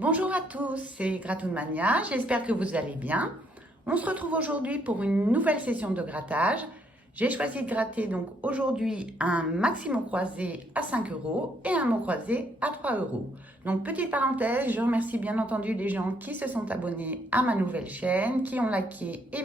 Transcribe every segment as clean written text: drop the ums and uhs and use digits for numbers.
Bonjour à tous, c'est Gratoon Mania, j'espère que vous allez bien. On se retrouve aujourd'hui pour une nouvelle session de grattage. J'ai choisi de gratter donc aujourd'hui un maxi mot croisé à 5 € et un mot croisé à 3 €. Donc petite parenthèse, je remercie bien entendu les gens qui se sont abonnés à ma nouvelle chaîne, qui ont liké et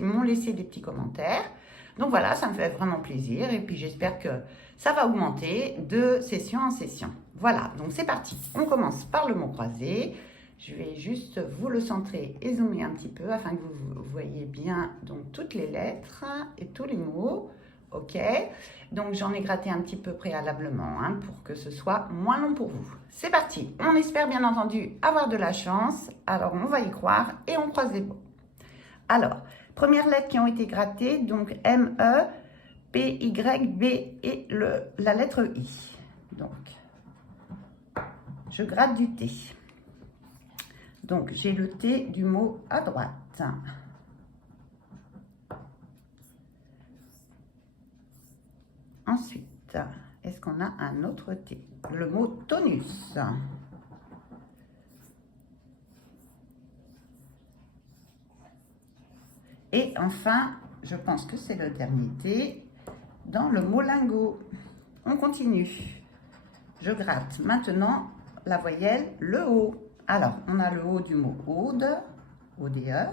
m'ont laissé des petits commentaires. Donc voilà, ça me fait vraiment plaisir et puis j'espère que ça va augmenter de session en session. Voilà, donc c'est parti. On commence par le mot croisé. Je vais juste vous le centrer et zoomer un petit peu afin que vous voyez bien donc toutes les lettres et tous les mots. Ok, donc j'en ai gratté un petit peu préalablement pour que ce soit moins long pour vous. C'est parti. On espère bien entendu avoir de la chance. Alors on va y croire et on croise les mots. Alors, premières lettres qui ont été grattées, donc M, E, P, Y, B et la lettre I. Donc, je gratte du T. Donc, j'ai le T du mot à droite. Ensuite, est-ce qu'on a un autre T? Le mot tonus. Et enfin, je pense que c'est le dernier T dans le mot lingot. On continue. Je gratte maintenant la voyelle le O. Alors, on a le O du mot ode, ODE.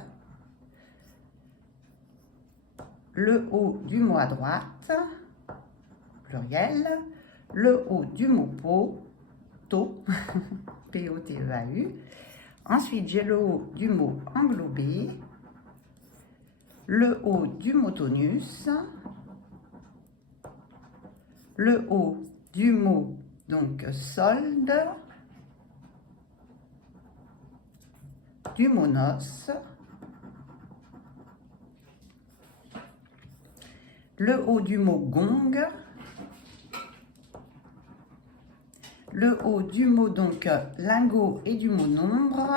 Le O du mot à droite, pluriel. Le O du mot pot, to, P-O-T-E-A-U. Ensuite, j'ai le O du mot englobé. Le O du mot tonus. Le O du mot donc solde. Du mot noce. Le O du mot gong. Le O du mot donc lingot et du mot nombre.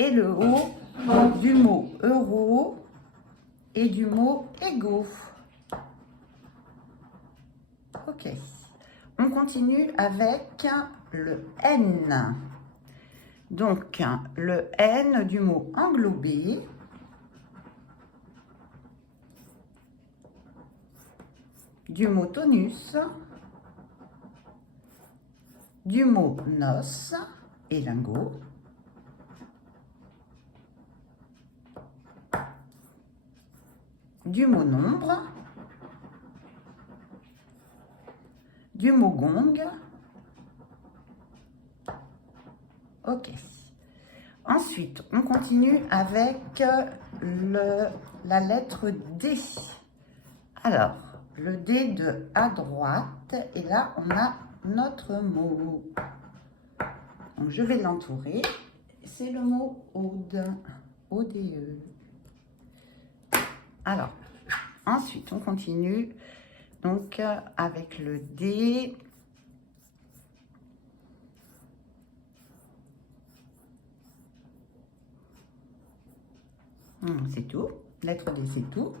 Et le O du mot euro et du mot égaux. Ok. On continue avec le N. Donc, le N du mot englobé. Du mot tonus. Du mot noce et lingot. Du mot nombre. Du mot gong. Ok. Ensuite, on continue avec la lettre D. Alors, le D de à droite. Et là, on a notre mot. Donc, je vais l'entourer. C'est le mot ode. O-D-E. Alors, ensuite, on continue donc avec le D. C'est tout. Lettre D, c'est tout.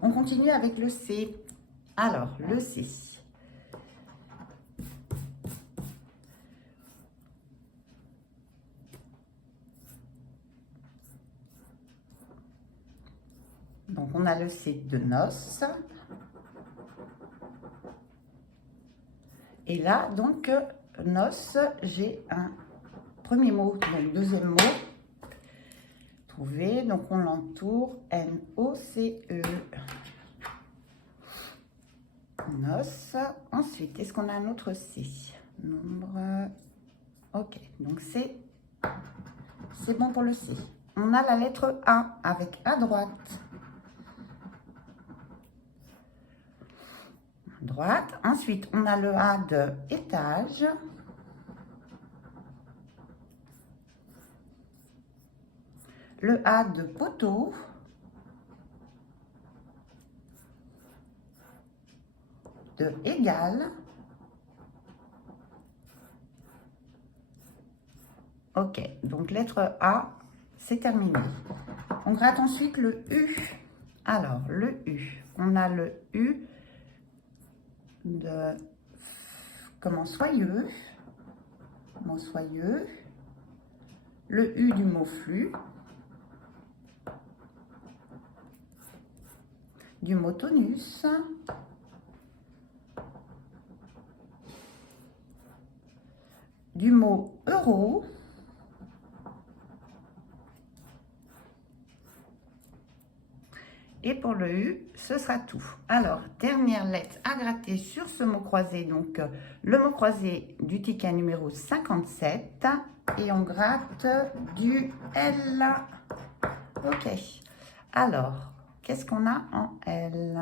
On continue avec le C. Alors, le C. Donc, on a le C de noce. Et là, donc, noce, j'ai un premier mot, donc deuxième mot. Trouvé, donc on l'entoure, N-O-C-E. Noce. Ensuite, est-ce qu'on a un autre C? Nombre. Ok, donc c'est bon pour le C. On a la lettre A avec à droite. Droite. Ensuite, on a le A de étage. Le A de poteau. De égal. Ok, donc lettre A, c'est terminé. On gratte ensuite le U. Alors, le U. On a le U de comment soyeux, mot soyeux, le U du mot flux, du mot tonus, du mot euro, et pour le U, ce sera tout. Alors, dernière lettre à gratter sur ce mot croisé, donc le mot croisé du ticket numéro 57, et on gratte du L. Ok. Alors, qu'est-ce qu'on a en L?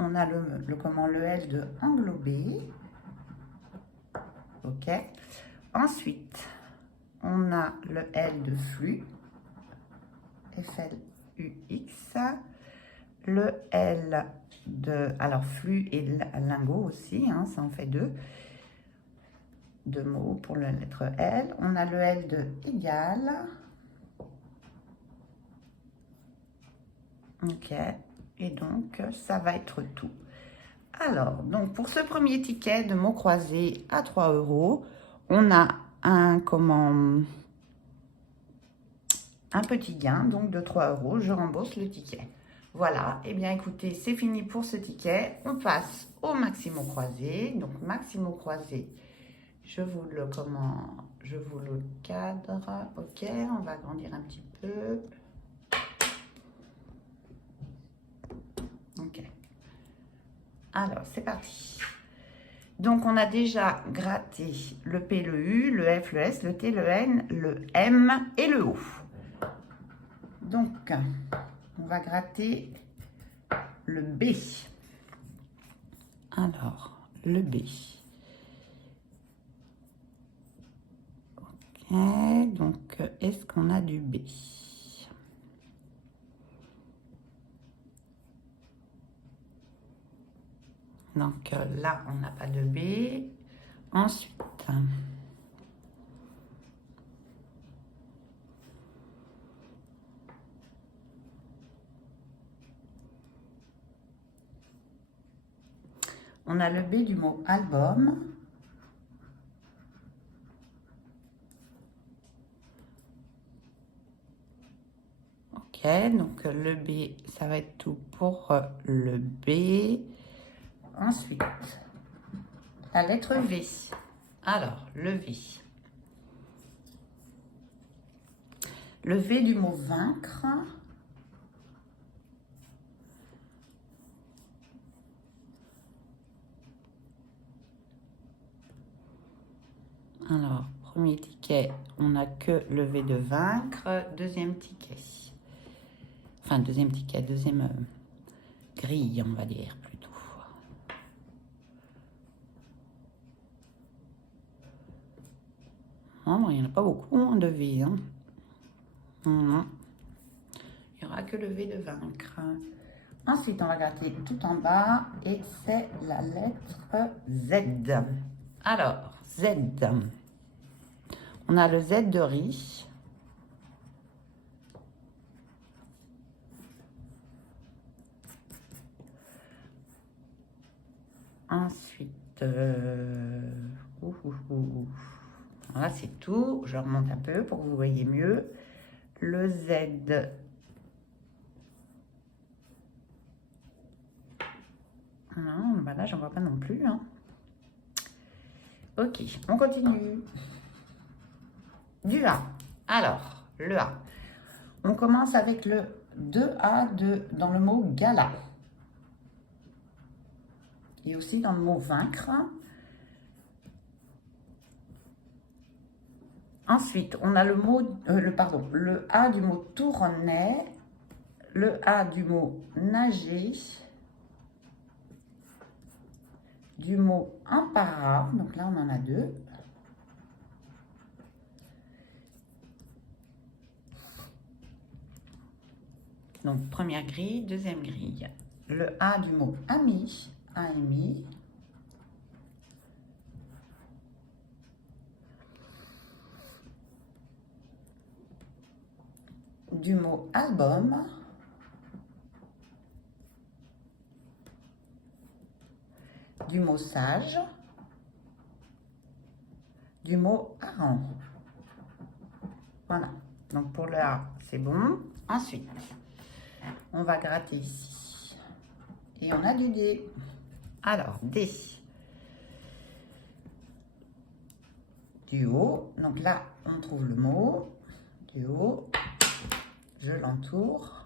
On a le L de englobé. Ok. Ensuite, on a le L de flux. F-L-U-X. Le L de... Alors, flux et lingot aussi, hein, ça en fait deux. Deux mots pour la lettre L. On a le L de égal. Ok. Et donc, ça va être tout. Alors, donc pour ce premier ticket de mots croisés à 3 €, on a un petit gain, donc de 3 €. Je rembourse le ticket. Voilà, et bien écoutez, c'est fini pour ce ticket. On passe au maximo croisé. Donc maximo croisé, je vous le cadre. Ok, on va agrandir un petit peu. Ok. Alors, c'est parti. Donc, on a déjà gratté le P, le U, le F, le S, le T, le N, le M et le O. Donc, on va gratter le B. Alors, le B. Ok, donc, est-ce qu'on a du B? Donc, là, on n'a pas de B. Ensuite, on a le B du mot album. Ok, donc le B, ça va être tout pour le B. Ensuite, la lettre V. Alors, le V. Le V du mot vaincre. Alors, premier ticket, on n'a que le V de vaincre. Deuxième ticket. Enfin, deuxième ticket, deuxième grille, on va dire plutôt. Oh, il n'y en a pas beaucoup hein, de V. Hein. Non. Il n'y aura que le V de vaincre. Ensuite, on va gratter tout en bas et c'est la lettre Z. Alors, Z. On a le Z de riz. Ensuite, voilà, c'est tout. Je remonte un peu pour que vous voyez mieux. Le Z. Non, bah là, j'en vois pas non plus. Hein. Ok, on continue. Du A. Alors, le A. On commence avec le 2A dans le mot gala. Et aussi dans le mot vaincre. Ensuite, on a le A du mot tourner, le A du mot nager, du mot empara, donc là on en a deux. Donc première grille, deuxième grille. Le A du mot ami, ami. Du mot album. du mot sage, du mot hareng. Voilà. Donc pour le A, c'est bon. Ensuite, on va gratter ici. Et on a du D. Alors, D. Du haut. Donc là, on trouve le mot. Du haut. Je l'entoure.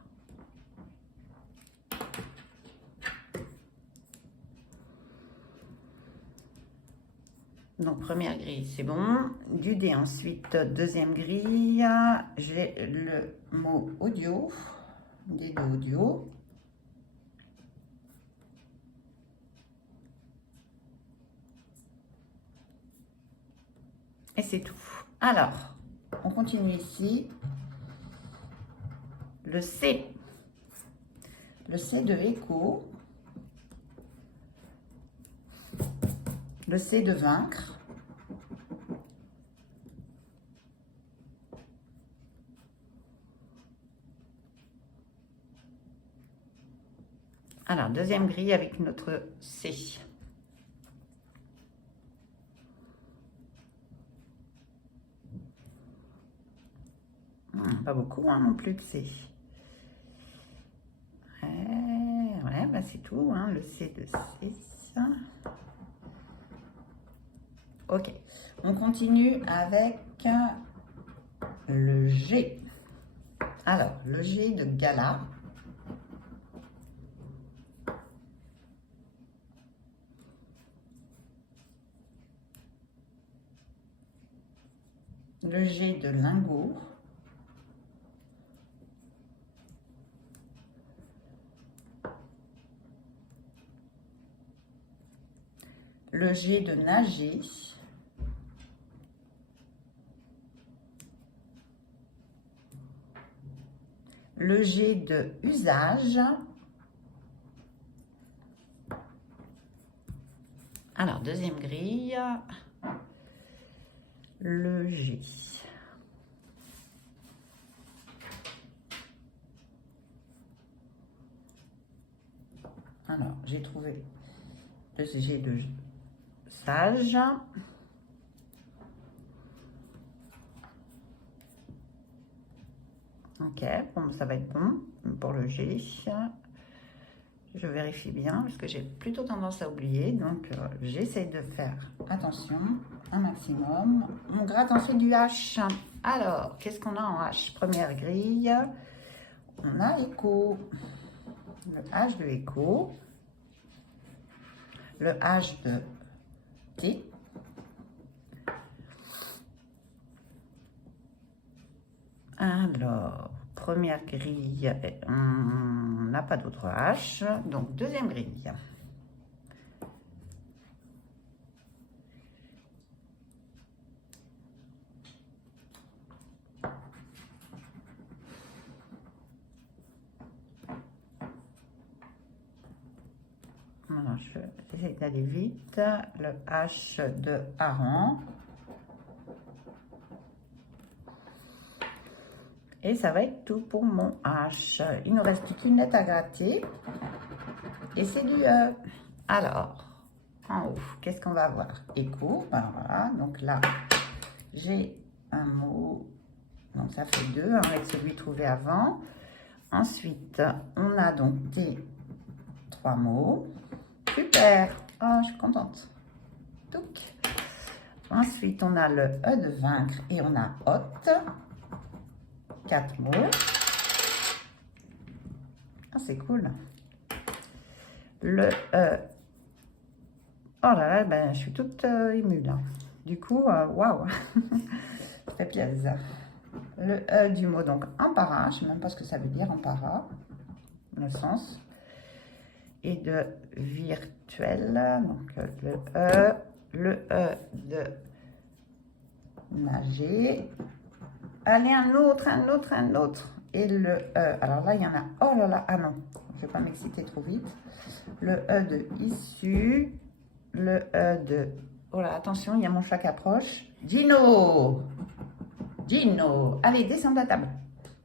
Donc, première grille, c'est bon. Du D ensuite, deuxième grille. J'ai le mot audio. D de audio. Et c'est tout. Alors, on continue ici. Le C. Le C de écho. Le C de vaincre. Alors, deuxième grille avec notre C. Pas beaucoup hein, non plus que C. Ouais, bah c'est tout, hein, le C de 6. Ok, on continue avec le G. Alors, le G de gala. Le G de lingot. Le G de nager. Le G de usage. Alors, deuxième grille. Le G. Alors, j'ai trouvé le G de sage. Ok, bon, ça va être bon pour le G. Je vérifie bien parce que j'ai plutôt tendance à oublier. Donc, j'essaie de faire attention un maximum. On gratte ensuite du H. Alors, qu'est-ce qu'on a en H? Première grille. On a écho. Le H de écho. Le H de T. Alors, première grille, on n'a pas d'autre H. Donc, deuxième grille. Alors, je vais essayer d'aller vite. Le H de hareng. Et ça va être tout pour mon H. Il ne nous reste qu'une lettre à gratter. Et c'est du E. Alors, en haut, qu'est-ce qu'on va avoir? Écho, ben voilà. Donc là, j'ai un mot. Donc ça fait 2 avec celui trouvé avant. Ensuite, on a donc des 3 mots. Super. Oh, je suis contente. Donc, ensuite, on a le E de vaincre et on a hôte. 4 mots. Ah, c'est cool. Le E. Oh là là, ben, je suis toute émue là. Du coup, waouh. Ça fait plaisir. Le E du mot, donc empara. Je ne sais même pas ce que ça veut dire, empara. Le sens. Et de virtuel. Donc, le E de nager. Allez, un autre. Et le E, alors là, il y en a, oh là là, ah non, je ne vais pas m'exciter trop vite. Le E de issue, le E de, oh là, attention, il y a mon chat qui approche. Gino, allez, descends de la table.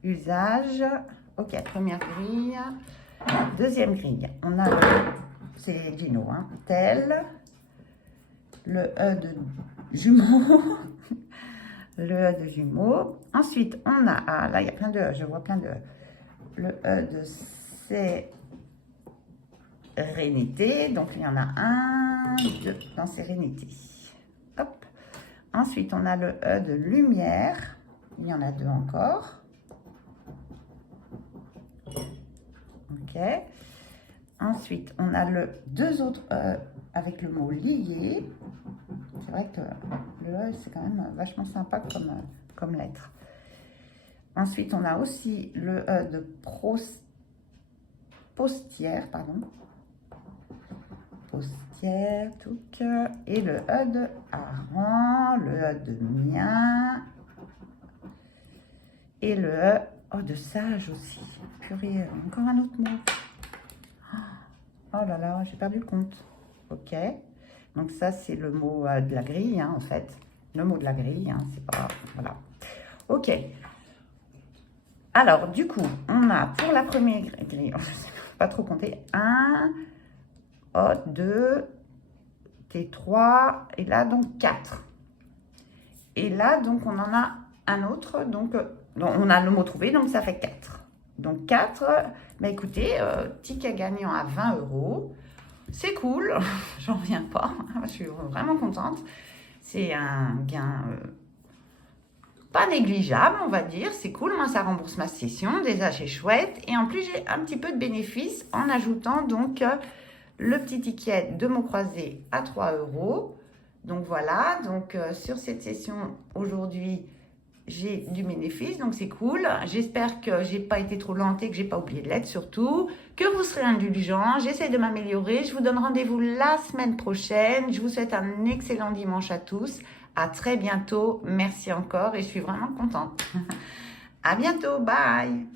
Usage, ok, première grille. Deuxième grille, on a c'est Gino, hein. Tel, le E de jumeaux, le E de jumeaux. Ensuite, on a, ah là, il y a plein de E, je vois plein de E. Le E de sérénité, donc il y en a un, deux dans sérénité. Hop. Ensuite, on a le E de lumière, il y en a deux encore. Ok. Ensuite, on a deux autres E avec le mot lié. C'est vrai que le E, c'est quand même vachement sympa comme lettre. Ensuite, on a aussi le E de postière, pardon. Postière, touc. Et le E de hareng, le E de mien. Et le E de sage aussi. Purée, encore un autre mot. Oh là là, j'ai perdu le compte. Ok. Donc ça, c'est le mot de la grille, hein, en fait. Le mot de la grille, hein, c'est pas... Voilà. Ok. Alors, du coup, on a pour la première grille, je ne sais pas trop compter, 1, 2, T3, et là, donc 4. Et là, donc, on en a un autre, donc on a le mot trouvé, donc ça fait 4. Donc 4, bah écoutez, ticket gagnant à 20 €. C'est cool, j'en reviens pas, je suis vraiment contente. C'est un gain pas négligeable, on va dire. C'est cool, moi ça rembourse ma session, déjà c'est chouette. Et en plus, j'ai un petit peu de bénéfice en ajoutant donc le petit ticket de mots croisés à 3 €. Donc voilà, donc sur cette session aujourd'hui, j'ai du bénéfice, donc c'est cool. J'espère que j'ai pas été trop lente et que j'ai pas oublié de l'aide surtout, que vous serez indulgents. J'essaie de m'améliorer. Je vous donne rendez-vous la semaine prochaine. Je vous souhaite un excellent dimanche à tous. À très bientôt. Merci encore et je suis vraiment contente. À bientôt. Bye.